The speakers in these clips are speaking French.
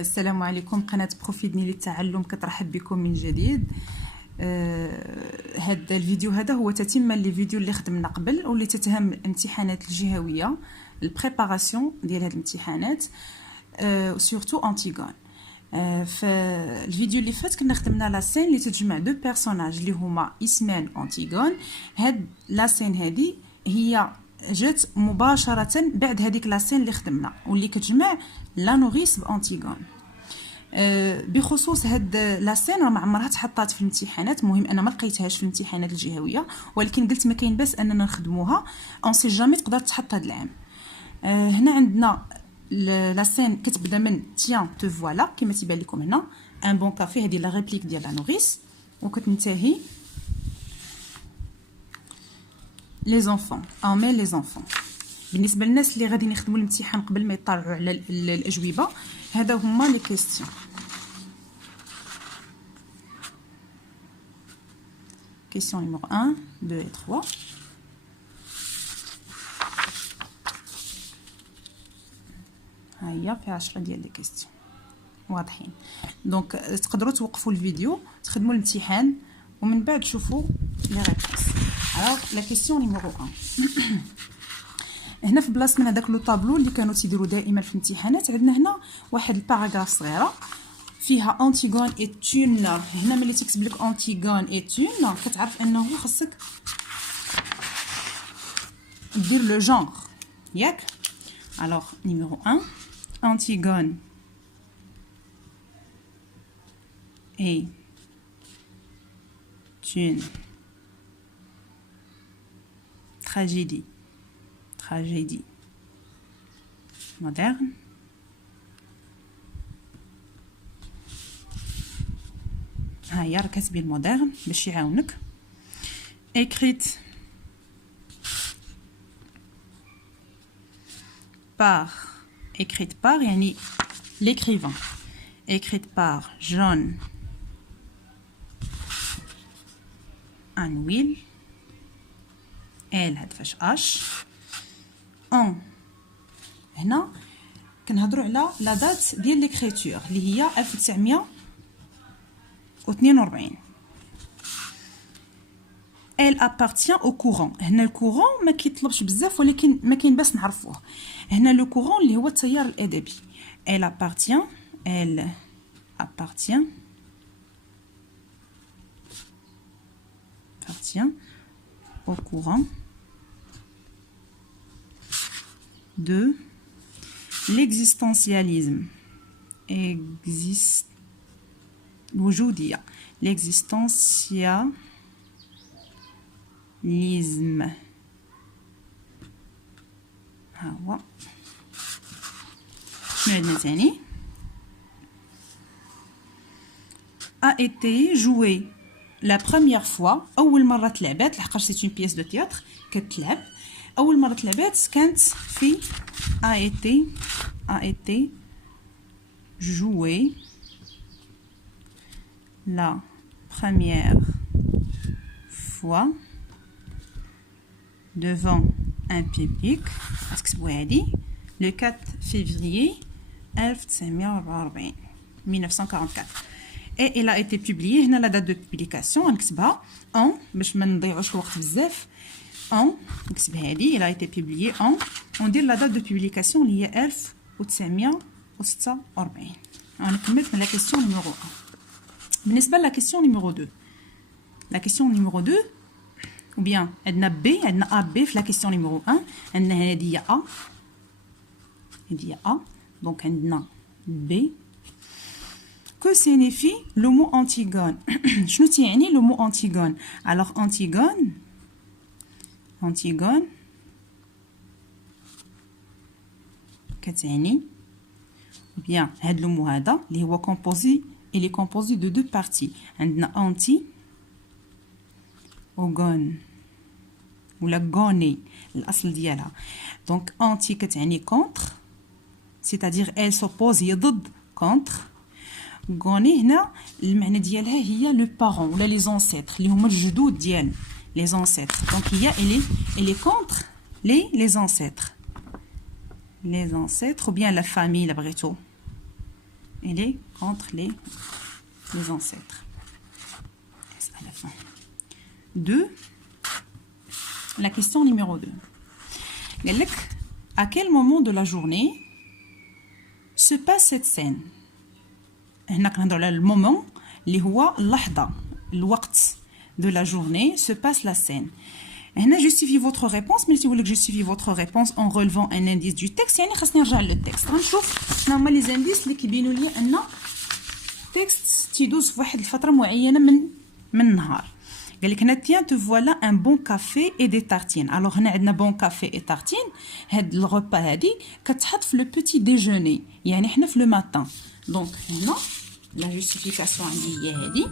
السلام عليكم. قناة بروفيدني للتعلم كترحب بكم من جديد. هذا الفيديو هذا هو تتمه للفيديو اللي خدمنا قبل واللي تتهم الامتحانات الجهويه، البريباراسيون ديال هاد الامتحانات سورتو انتيغون. فالفيديو اللي فات كنا خدمنا لا سين اللي تجمع دو بيرسوناج اللي هما اسمان انتيغون. هاد لا سين هذه هي جات مباشره بعد هذيك لا سين اللي خدمنا واللي كتجمع لا نوريس بانتيغون. بخصوص هاد لا سين راه ما عمرها تحطات في الامتحانات، مهم انا ما لقيتهاش في الامتحانات الجهويه، ولكن قلت ما كاين باس اننا نخدموها اون سي جامي تقدر تحط هاد العام. هنا عندنا لا سين كتبدا من تيان تو فوالا كما تيبان لكم هنا ان بون كافي، هذه لا ريبليك ديال لا نوريس، وكتنتهي لي زونفون امي لي زونفون. بالنسبه للناس اللي غادي يخدموا الامتحان قبل ما يطلعوا على الاجوبه، هذا هما لي كيسيون. كيسيون نيميرو 1 2 et 3. ها هي فيها 10 ديال لي كيسيون واضحين. دونك تقدروا توقفوا الفيديو تخدموا الامتحان ومن بعد تشوفوا لي ريبونس. alors la question numéro 1 هنا في بلاصه من هذاك لو طابلو اللي كانوا تيديروا دائما في الامتحانات، عندنا هنا واحد الباراغراف صغيره فيها انتيغون اي تون. هنا ملي تكتب لك انتيغون اي تون كتعرف انه خصك دير لو جونغ ياك. alors numéro 1 انتيغون اي تون tragédie moderne. ها هي راه كاتبين مودرن باش يعاونك. écrite par يعني l'écrivain, écrite par John Anouilh. ال هاد فاش اش اون. هنا كنهضروا على لا دات ديال ليكريتور اللي هي 1942. ال appartient au courant. هنا الكورون ما كيطلبش بزاف ولكن ما كاين باس نعرفوه. هنا لو كورون اللي هو التيار الادبي. ال appartient au courant de l'existentialisme الوجودية. l'existentialisme ها هو. شنو عندنا تاني؟ a été joué la première fois. اول مره تلعبات لحقاش سي اون بيس دو تياتر كتلعب. اول مره تلعبات كانت في a été joué la première fois devant un public. اسكتبوا هادي le 4 février 1944. et il a été publié. هنا لا دات دو بوبليكاسيون غنكتبها en باش ما نضيعوش الوقت بزاف. en نكتب هادي il a été publié en وندير لا دات دو بوبليكاسيون اللي هي 1946. غنكمل في لا كيسيون نيميرو 1. بالنسبه لا كيسيون نيميرو 2، لا كيسيون نيميرو 2 ou bien عندنا بي، عندنا ا بي في لا كيسيون نيميرو 1. عندنا هادي هي ا، هادي هي ا، دونك عندنا بي. Que signifie le mot Antigone? شنو تيعني le mot Antigone? alors Antigone كتعني bien هاد لو مو هذا اللي هو composé، il est composé de deux parties. عندنا anti وغون ولا غوني الاصل ديالها. دونك anti كتعني contre، c'est-à-dire elle s'oppose، هي ضد contre. غوني هنا المعنى ديالها هي لو بارون ولا لي زونسيتر اللي هما الجدود ديال لي زونسيتر. دونك هي elle est contre les ancêtres ou bien la famille la بغيتو Elle est contre les ancêtres. C'est à la fin. 2. La question numéro 2. À quel moment de la journée se passe cette scène? هنا كنهضروا على المومون اللي هو اللحظة الوقت de la journée se passe la scène. هنا justifie votre réponse. ملي تيقول لك justifie votre réponse en relevant un indice du texte يعني خاصني نرجع للتكست. غنشوف شنو هما لي زانديس اللي كيبينوا لي ان التكست تيدوز في واحد الفترة معينة من النهار. قال لك هنا tiens te voilà un bon café et des tartines. alors هنا عندنا bon café et tartines. هاد الغوبا هادي كتحط في لو بوتي ديجوني يعني حنا في لو ماتان. دونك هنا لا جوستيفيكاسيون عندي هي هادي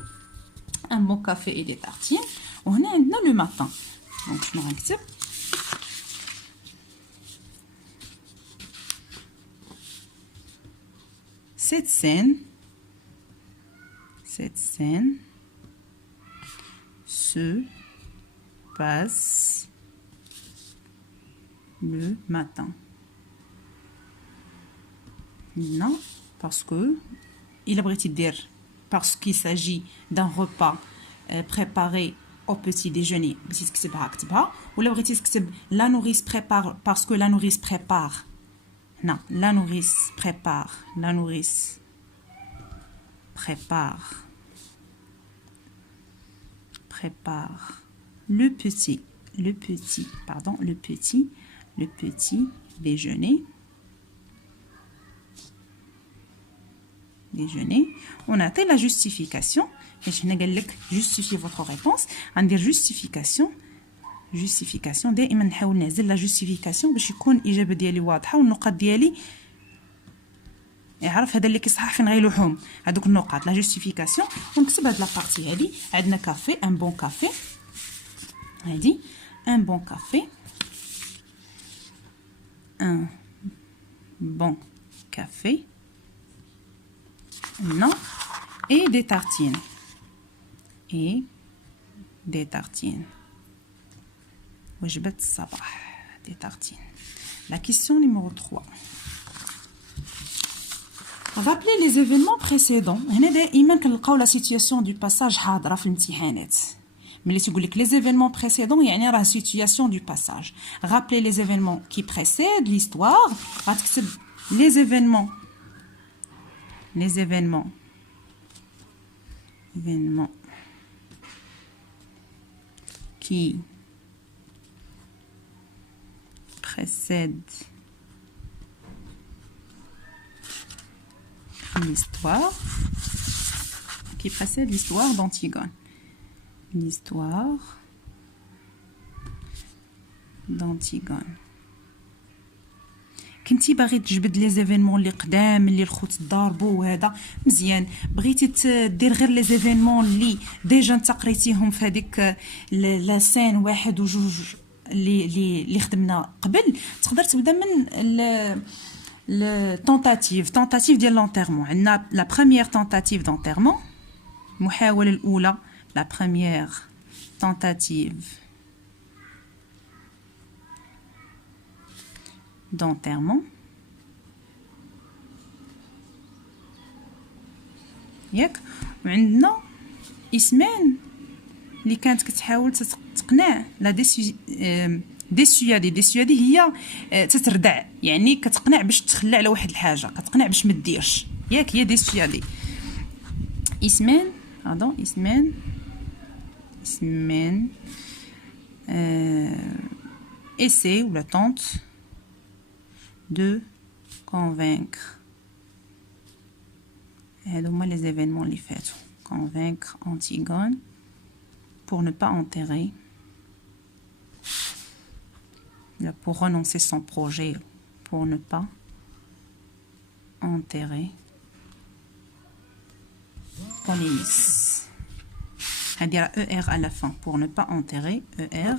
un bon café et des tartines. وهنا عندنا لو ماتان. دونك شنو غنكتب cette scène se passe le matin. Non, parce que il abrite dire parce qu'il s'agit d'un repas préparé au petit déjeuner. بغيتي تكتبها كتبها ولا بغيتي تكتب la nourrice prépare parce que la nourrice prépare. Non, la nourrice prépare le petit déjeuner. On a la justification. Justifiez votre réponse. On dit justification. دائما نحاول نعزل لا justification باش يكون الإجابة ديالي واضحة والنقاط ديالي يعرف هذا اللي كيصحح فين غيلوحهم هذوك النقاط. لا جوستيفيكاسيون ونكتب هاد لابارتي هادي. عندنا كافي ان بون كافي هادي un bon café non et des tartines وجبة الصباح des tartines. La question numéro 3. Rappelez les événements précédents. هنا دائما كنلقاو لا سيتوياسيون دو باساج حاضره في الامتحانات. ملي تقول لك les événements précédents يعني راه situation du passage. Rappelez les événements qui précèdent l'histoire. غتكتب les événements qui précèdent l'histoire d'Antigone. كنتي باغي تجبد لي زيفينمون اللي قدام اللي الخوت ضاربوا وهذا مزيان. بغيتي دير غير لي زيفينمون اللي ديجا انت قريتيهم في هذيك لا سين واحد وجوج اللي خدمنا قبل. تقدر تبدا من tentative ديال l'enterrement. عندنا la première tentative d'enterrement المحاولة الأولى la première tentative d'enterrement ياك. وعندنا اسمان اللي كانت كتحاول تقنع لا ديسيادي هي تتردع يعني كتقنع باش تخلى على واحد الحاجه كتقنع باش ما ديرش ياك هي ديسيادي. اسمان essaie ou la tente de convaincre. هادو هما les événements اللي فاتوا. Convaincre Antigone pour ne pas enterrer, pour renoncer son projet, pour ne pas enterrer Polynice. On dira ER à la fin, pour ne pas enterrer ER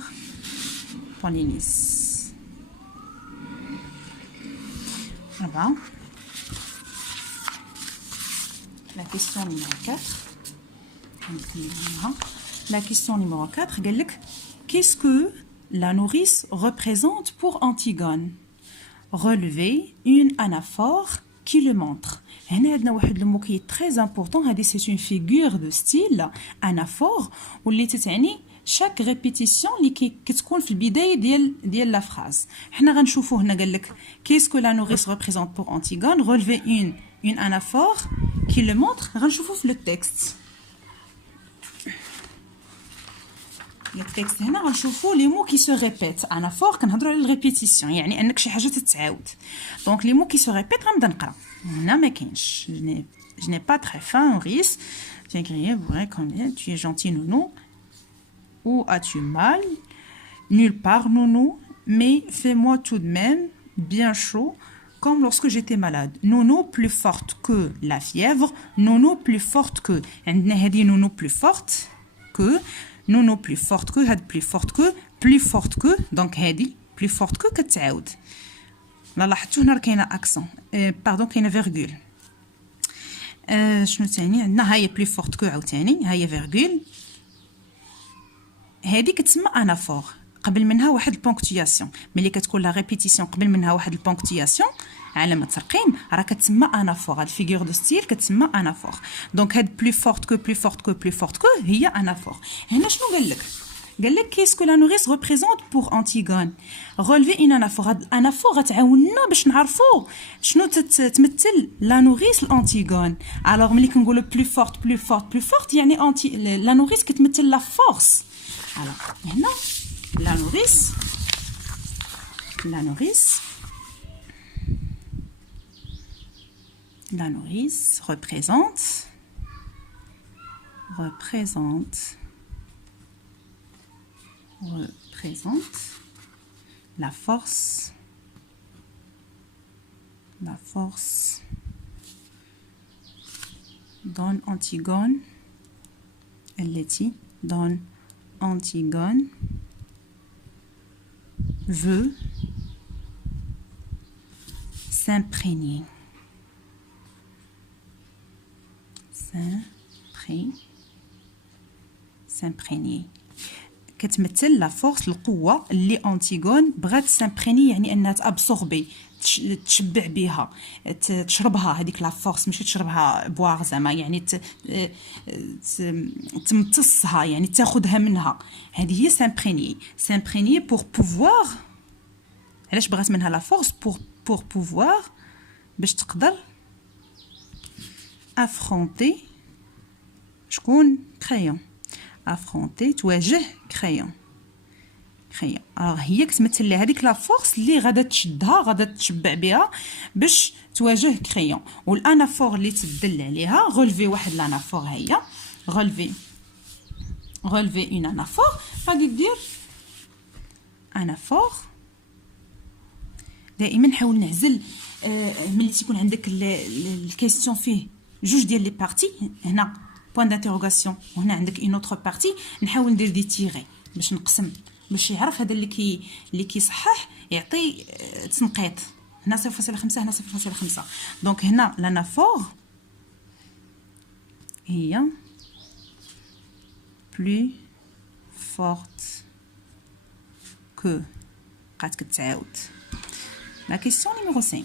Polynice. Voilà. La question numéro 4. La question numéro 4, qu'est-ce que la nourrice représente pour Antigone? Relevez une anaphore qui le montre. هنا عندنا واحد لو مو كي très important. هذه c'est une figure de style anaphore واللي تتعني chaque répétition اللي كتكون في البدايه ديال لا phrase. حنا غنشوفوا هنا قال لك qu'est-ce que la nourrice représente pour Antigone. Relever une anaphore qui le montre. غنشوفوا في le texte. التكست هنا غنشوفوا لي مو كي سو ريبيت. انافور كنهضروا على الريبيتيسيون يعني انك شي حاجه تتعاود. دونك لي مو كي سو ريبيت غنبدا نقرا. هنا ما كاينش je n'ai pas très faim Maurice. Tu as crié vrai combien tu es gentil nounou. Où as-tu mal? Nulle part nounou, mais fais-moi tout de même bien chaud comme lorsque j'étais malade. Nounou plus forte que la fièvre. Nounou plus forte que. عندنا هذه nounou plus forte que. نونو بلو فورت كو. هاد بلو فورت كو بلو فورت كو. دونك هادي بلو فورت كو كتعاود. لا لاحظتوا هنا راه كاينه اكسون باردون كاينه فيرغول. شنو ثاني عندنا؟ هاهي بلو فورت كو عاوتاني هاهي فيرغول. هادي كتسمى انافور قبل منها واحد البونكتياسيون. ملي كتكون لا ريبيتيسيون قبل منها واحد البونكتياسيون علامه ترقيم راه كتسمى انافور. هاد فيغور دو ستيل كتسمى انافور. دونك هاد بلو فورت كو بلو فورت كو بلو فورت كو هي انافور. هنا شنو قال لك؟ قال لك كيس كو لا نوريس ريبريزونت بور انتيغون. رولفي ان انافور. هاد الانافور غتعاوننا باش نعرفوا شنو تمثل لا نوريس الانتيغون. الوغ ملي كنقولوا بلو فورت بلو فورت بلو فورت يعني انتي لا نوريس كتمثل لا فورس. الوغ هنا la nourrice représente la force donne Antigone التي donne Antigone veut s'imprégner كتمثل لا فورس القوه اللي انتيغون بغات سامبريني يعني انها تابسوربي تشبع بها تشربها. هذيك لا فورس ماشي تشربها بواغ زعما يعني تمتصها يعني تاخذها منها. هذه هي سامبريني بور بوفوار. علاش بغات منها لا فورس؟ بور بوفوار باش تقدر افرونتي شكون؟ كريون. افرونتي تواجه كريون. هي كتمثل لها هذيك لا فورس اللي غادا تشدها غادا تشبع بها باش تواجه كريون. والانافور اللي تدل عليها غولفي واحد لانافور. هي غولفي اون انافور. غادي دير انافور. دائما حاول نعزل ملي تيكون عندك الكيستيون فيه جوج ديال لي بارتي. هنا بوين دانتيروغاسيون وهنا عندك اون اوتر بارتي. نحاول ندير دي تيغي باش نقسم باش يعرف هذا اللي كيصحح يعطي تنقيط. هنا 0.5 هنا 0.5. دونك هنا لانافور هي بلو فورت كو. بقات كتعاود. لا كيسيون نيميرو 5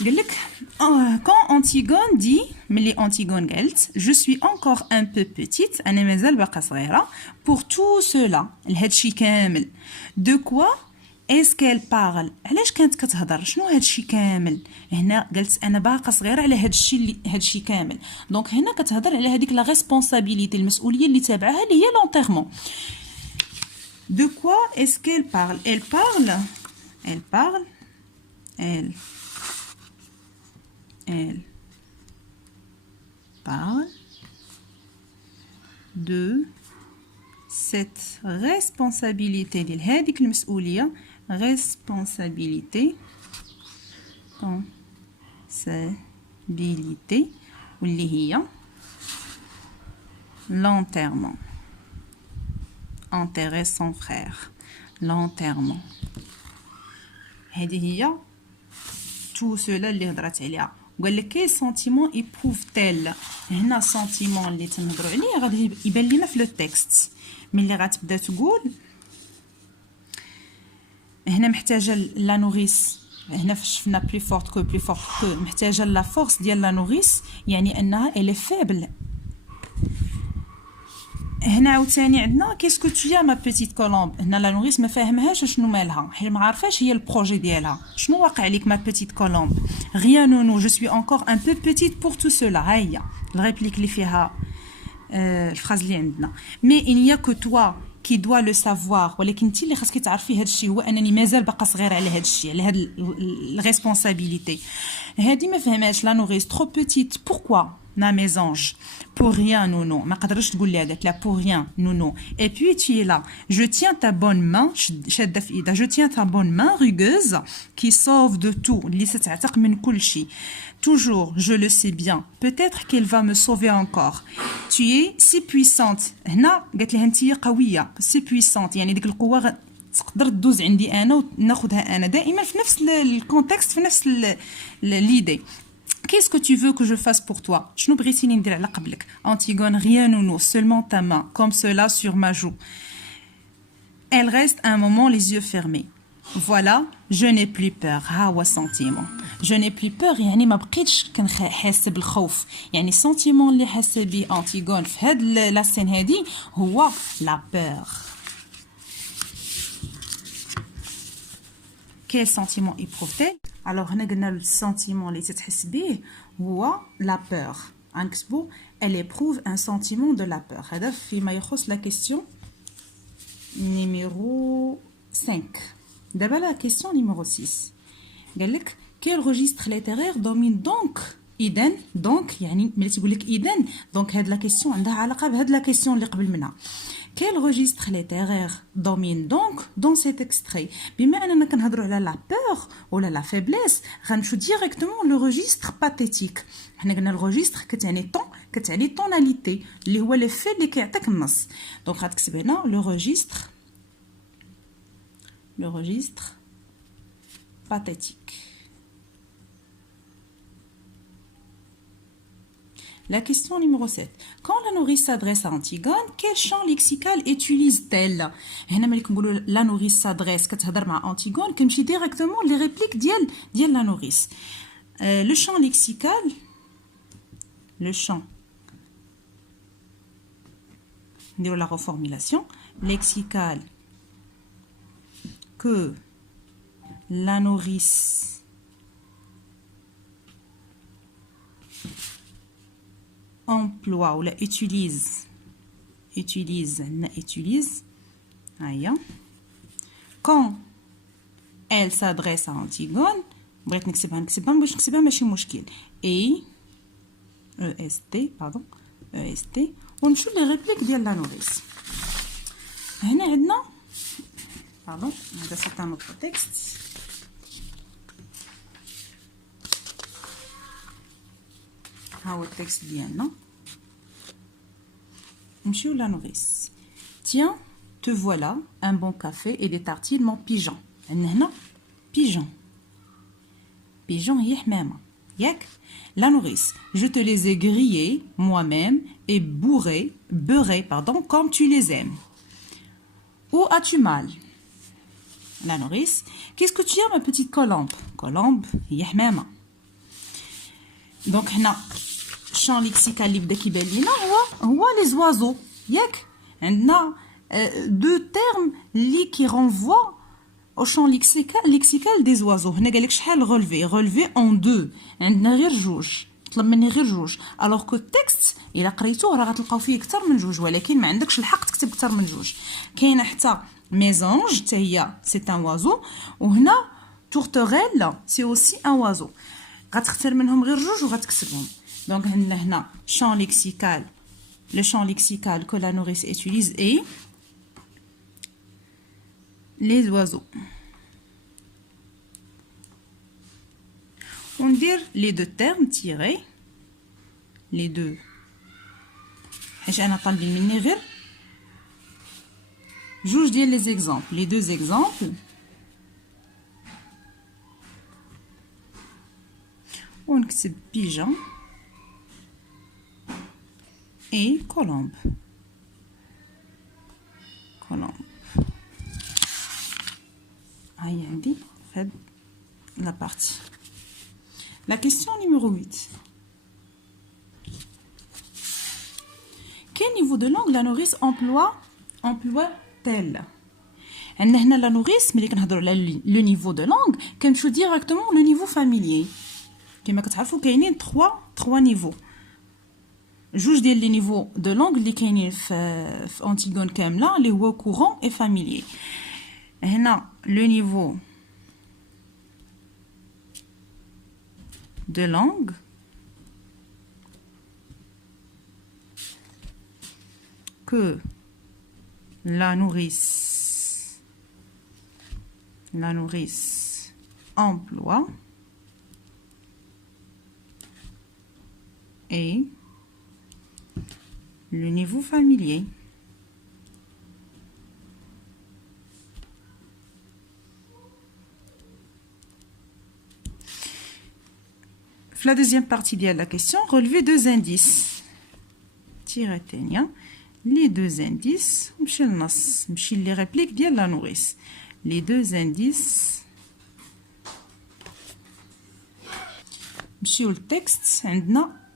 قال لك quand Antigone dit ملي Antigone قالت je suis encore un peu petite انا مازال باقا صغيره pour tout cela لهادشي كامل. de quoi est-ce qu'elle parle؟ علاش كانت كتهضر؟ شنو هادشي كامل؟ هنا قالت انا باقا صغيره على هادشي كامل. دونك هنا كتهضر على هذيك لا ريسبونسابيلتي المسؤوليه اللي تابعها اللي هي لونتيرمون. de quoi est-ce qu'elle parle؟ elle parle de cette responsabilité ديال هذيك المسؤوليه. responsabilité واللي هي l'enterrement. enterrer son frère. l'enterrement هذه هي tout cela اللي هضرات عليها. وقال لك كاين سنتيمون ايبروفتيل. هنا سنتيمون اللي تنهضروا عليه غادي يبان لنا في لو تكست. ملي غتبدا تقول هنا محتاجه لا نوريس هنا شفنا بلي فورت كو محتاجه لا فورس ديال لا نوريس يعني انها الي فيبل. هنا عاوتاني عندنا كيسكو تيا ما بيتيت كولومب. هنا لا نوريس ما فاهمهاش شنو مالها، حيت ما عارفاش هي البروجي ديالها. شنو واقع عليك ما بيتيت كولومب؟ غيان نونو جو سوي انكور ان بو بيتيت بور تو سولا. ها هي الريبليك اللي فيها الفراز اللي عندنا. مي il n'y a que toi qui dois le savoir. ولكن انت اللي خاصك تعرفي هذا الشيء، هو انني مازال باقا صغيره على هذا الشيء، على هذه الريسبونسابيلتي. هذه ما فهماش لا نوريس ترو بيتيت. بوركوا na mésange pour rien nounou ما قدرش تقول لي هذاك لا pour rien nounou. Et puis tu es là, je tiens ta bonne main شاده في ايدها. je tiens ta bonne main rugueuse qui sauve de tout اللي ستعتق من كل شيء. toujours je le sais bien, peut-être qu'elle va me sauver encore. tu es si puissante. هنا قالت لها انت قويه si puissante يعني ديك القوه تقدر تدوز عندي انا وناخذها انا دائما في نفس الكونتكست في نفس ليدي. Qu'est-ce que tu veux que je fasse pour toi? شنو بغيتيني ندير على قبلك؟ Antigone, rien nounou, seulement ta main, comme cela sur ma joue. Elle reste un moment les yeux fermés. Voilà, je n'ai plus peur. ها هو sentiment. Je n'ai plus peur يعني ما بقيتش كنحس بالخوف. يعني sentiment اللي حاسه به Antigone في هاد لا سين هادي هو la peur. Quel sentiment éprouve-t-elle? Alors هنا قلنا السنتيمون اللي تتحس به هو لا بور. غنكتبو elle éprouve un sentiment de la peur. هذا فيما يخص لا كيسيون نيميرو 5. دابا لا كيسيون نيميرو 6 قال لك quel registre littéraire domine donc. اذا دونك يعني ملي تيقول لك اذا دونك هاد لا كيسيون عندها علاقه بهاد لا كيسيون اللي قبل منها. Quel registre littéraire domine donc dans cet extrait? بما اننا كنهضروا على لا بور ولا لا فيبليس غنمشيو ديريكتومون لو ريجستر باتيتيك. حنا قلنا الريجستر كتعني طون، كتعني طوناليتي اللي هو لو في اللي كيعطيك النص. دونك غتكتب هنا لو ريجستر باتيتيك. La question numéro 7. Quand la nourrice s'adresse à Antigone, quel champ lexical utilise-t-elle? هنا ملي كنقولوا la nourrice s'adresse كتهضر مع Antigone كنمشي ديريكتومون لي ريبليك ديال la nourrice. Le champ lexical نديروا la reformulation lexical que la nourrice emploie ou la utilise quand elle s'adresse à Antigone. بغيت نكتبها باش نكتبها ماشي مشكل. EST ونمشيو لي ريبليك ديال لا نوريس. هنا عندنا هذا سي ان اوتر تكست. ها هو التكست ديالنا. نمشيو لا نوريس. Tiens, te voilà, un bon café et des tartines mon pigeon. عندنا هنا pigeon هي حمامة ياك. La nourrice, je te les ai grillés moi-même et beurrés comme tu les aimes. Où as-tu mal? La nourrice, qu'est-ce que tu as ma petite colombe هي حمامة. دونك هنا الشان ليكسيكال اللي بدا كيبان لينا هو لي زوازو ياك. عندنا دو تيرم اللي كيرونفوا او شان ليكسيكال دي زوازو. هنا قالك شحال غولفي اون دو، عندنا غير جوج، طلب مني غير جوج. الوغ كو التكست الا قريتوه راه غتلقاو فيه اكثر من جوج، ولكن ما عندكش الحق تكتب اكثر من جوج. كاينه حتى ميزونج حتى هي سي ان وازو، وهنا تورتوريل سي اوسي ان وازو. غتختار منهم غير جوج وغتكتبهم. دونك عندنا هنا champ lexical, le champ lexical que la nourrice utilise est les oiseaux. On dit les deux termes tirés, les deux. حيت انا طالبين مني غير جوج ديال لي زيكزامبل، les deux exemples. ونكتب pigeon et colombe. هاي عندي فهاد la partie. La question numéro 8. Quel niveau de langue la nourrice emploie-t-elle? عندنا هنا la nourrice ملي كنهضروا على le niveau de langue كنمشيو directement le niveau familier. كما كتعرفوا كاينين 3 نيفو. جوج ديال لي نيفو دو لونغ اللي كاينين في انتيغون كامله اللي هو كورون اي فاميليي. هنا لو نيفو دو لونغ que la nourrice emploie et le niveau familier. Pour la deuxième partie de la question, relevez 2 indices. Les 2 indices, les répliques de la nourrice. Les 2 indices. Monsieur le texte,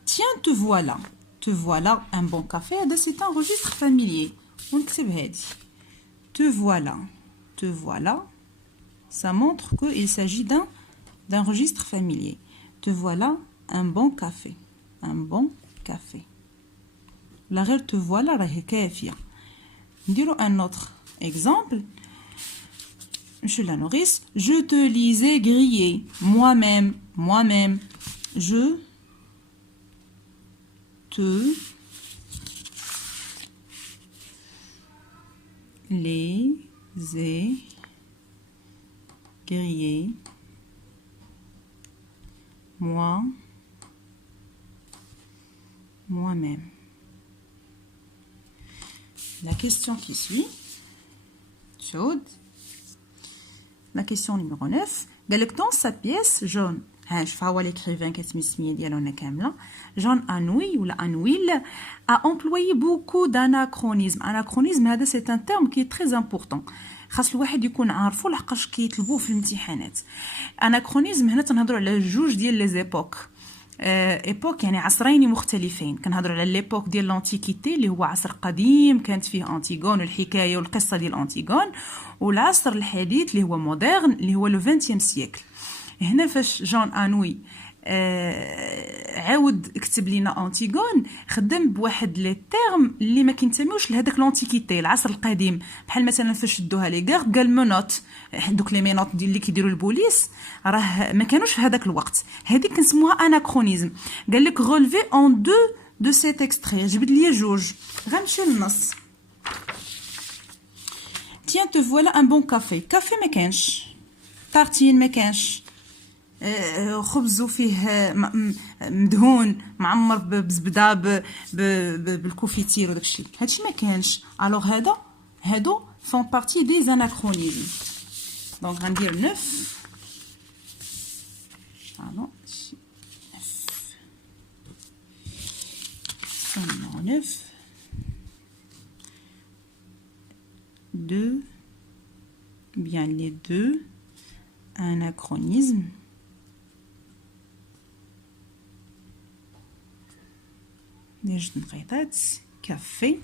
tiens, te voilà. Te voilà un bon café. C'est un registre familier. On écrit te voilà. Te voilà. Ça montre qu'il s'agit d'un registre familier. Te voilà un bon café. Un bon café. La règle te voilà راهي كافية. نديرو un autre exemple. Monsieur la nourrice, je te lisais griller. Moi-même. Je te lisais griller. Moi-même. La question qui suit. Chaude. La question numéro 9. Dans sa pièce jaune. شوفوا l'écrivain كتسمي السميه ديالو هنا كامله. جون انوي ولا انويل a employé beaucoup d'anachronismes. Anachronisme هذا c'est un terme qui est très important. خاص الواحد يكون عارفه لحقاش كيطلبوه في الامتحانات. اناكرونيزم هنا تنهضروا على جوج ديال لي زيبوك. ايبوك يعني عصرين مختلفين. كنهضروا على ليبوك ديال لانتيكيتي اللي هو عصر قديم كانت فيه انتيغون والحكايه والقصه ديال انتيغون، والعصر الحديث اللي هو مودرن اللي هو لو 20 سيكل. هنا فاش جون انوي عاود كتب لينا انتيغون خدم بواحد لي تيرم اللي ما كينتميوش لهداك لانتيكيتي العصر القديم، بحال مثلا فاش شدوها لي غار قال منوت، دوك لي مينوت ديال اللي كيديروا البوليس راه ما كانوش في هذاك الوقت. هذيك كنسموها اناكرونيزم. قال لك رولفي اون دو سيت اكستري. جبد لي جوج غنمشي للنص. تيان تو فوالا ان بون كافي. كافي ما كانش، تارتين ما كانش، خبز فيه مدهون معمر بزبده بالكوفيتير وداك الشيء، هادشي ما كانش. الوغ هادو فون بارتي دي زاناكرونيزم. دونك غندير 9 2 bien les 2 anachronismes ليش نقيطات كافي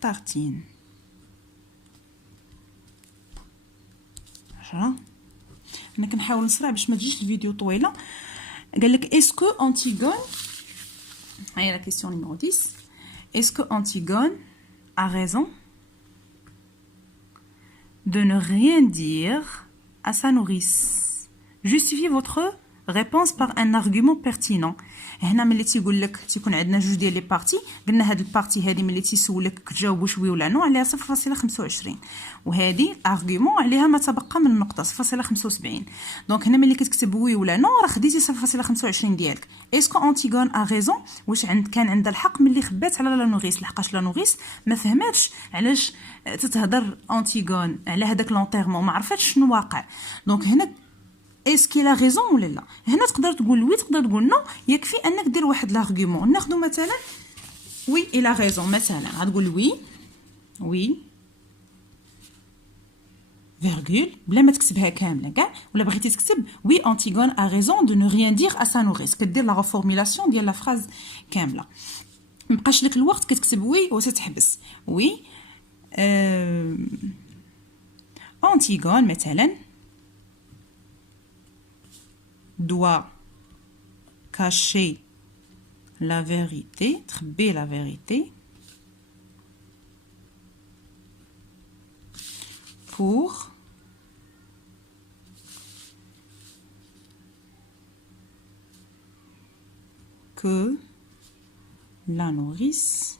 تارتين 10. انا كنحاول نسرع باش ما تجيش الفيديو طويله. قال لك اسكو انتيغون، هاي لا كيسيون نيميرو 10، اسكو انتيغون a raison de ne rien dire à sa nourrice. Justifiez votre réponse par un argument pertinent. هنا ملي تيقول لك تيكون عندنا جوج ديال لي بارتي، قلنا هاد البارتي هادي ملي تيسولك كتجاوب واش وي ولا نو عليها 0.25، وهادي ارغيومون عليها ما تبقى من النقطه 0.75. دونك هنا ملي كتكتب وي ولا نو راه خديتي 0.25 ديالك. اسكو انتيغون ا ريزون، واش كان عندها الحق ملي خبات على لا نوغيس، لحقاش لا نوغيس ما فهماتش علاش تتهضر انتيغون على هذاك لونتيرمون، ما عرفتش شنو واقع. دونك هنا اسكي لا ريزون ولا لا. هنا تقدر تقول وي تقدر تقول نو، يكفي انك دير واحد لارغيومون. ناخذ مثلا وي اي لا ريزون. مثلا غتقول وي فيرغول بلا ما تكتبها كامله كاع، ولا بغيتي تكتب وي انتيغون ا ريزون دو نو ريان دير ا سا نوريس، كدير لا ريفورميلاسيون ديال لا فراز كامله. مبقاش لك الوقت كتكتب وي وتتحبس. وي انتيغون مثلا doit cacher la vérité، تخبي la vérité pour que la nourrice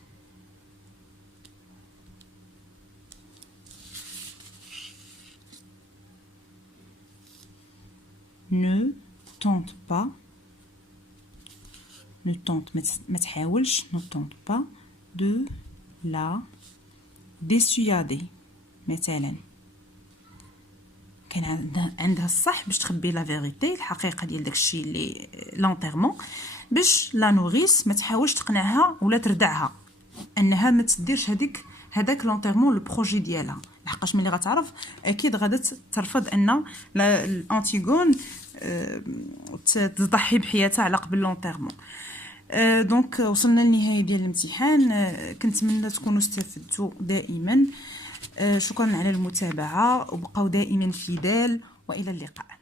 ne tente pas ما تحاولش ne tente pas de la dissuader. مثلا كان عندها الصح باش تخبي لا فيريتي، الحقيقه ديال داكشي اللي لونتيرمون، باش لا نوريس ما تحاولش تقنعها ولا تردعها انها ما تديرش هذاك لونتيرمون لو بروجي ديالها، لحقاش ملي غتعرف اكيد غادا ترفض ان الانتيغون تضحي بحياتها على قبل لونتيرمون. دونك وصلنا للنهايه ديال الامتحان. كنتمنى تكونوا استفدتوا دائما. شكرا على المتابعه، وبقاو دائما فيدال، والى اللقاء.